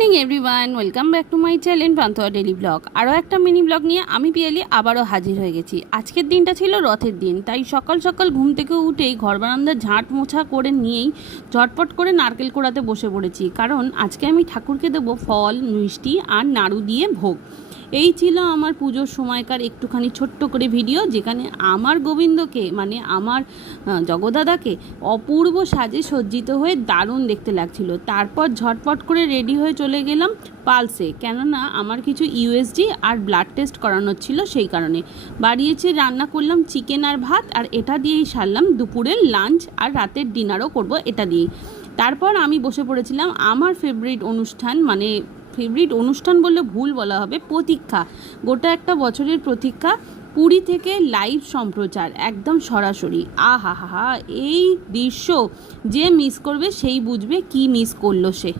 Morning everyone, welcome back to my channel pantua daily blog. আরও একটা mini blog নিয়ে আমি পিয়ালি আবারও হাজির হয়ে গেছি। আজকের দিনটা ছিল রথের দিন, তাই সকাল সকাল ঘুম থেকে উঠেই ঘর বারান্দা ঝাঁট মোছা করে নিয়েই ঝটপট করে নারকেল কোড়াতে বসে পড়েছি, কারণ আজকে আমি ঠাকুরকে দেবো ফল, মিষ্টি আর নাড়ু দিয়ে ভোগ। এই ছিল আমার পুজোর সময়কার একটুখানি ছোট্ট করে ভিডিও, যেখানে আমার গোবিন্দকে মানে আমার জগদাদাকে অপূর্ব সাজে সজ্জিত হয়ে দারুণ দেখতে লাগছিল। তারপর ঝটপট করে রেডি হয়ে চলে গেলাম পালসে, কেননা আমার কিছু ইউএসজি আর ব্লাড টেস্ট করানোর ছিল, সেই কারণে বাড়ি এসে রান্না করলাম চিকেন আর ভাত, আর এটা দিয়েই সারলাম দুপুরের লাঞ্চ, আর রাতের ডিনারও করব এটা দিয়েই। তারপর আমি বসে পড়েছিলাম আমার ফেভারিট অনুষ্ঠান, মানে ফেভারিট অনুষ্ঠান বললে ভুল বলা হবে, প্রতীক্ষা, গোটা একটা বছরের প্রতীক্ষা, পুরী থেকে লাইভ সম্প্রচার একদম সরাসরি। আহা হা হা, এই দৃশ্য যে মিস করবে সেই বুঝবে কি মিস করলো সে।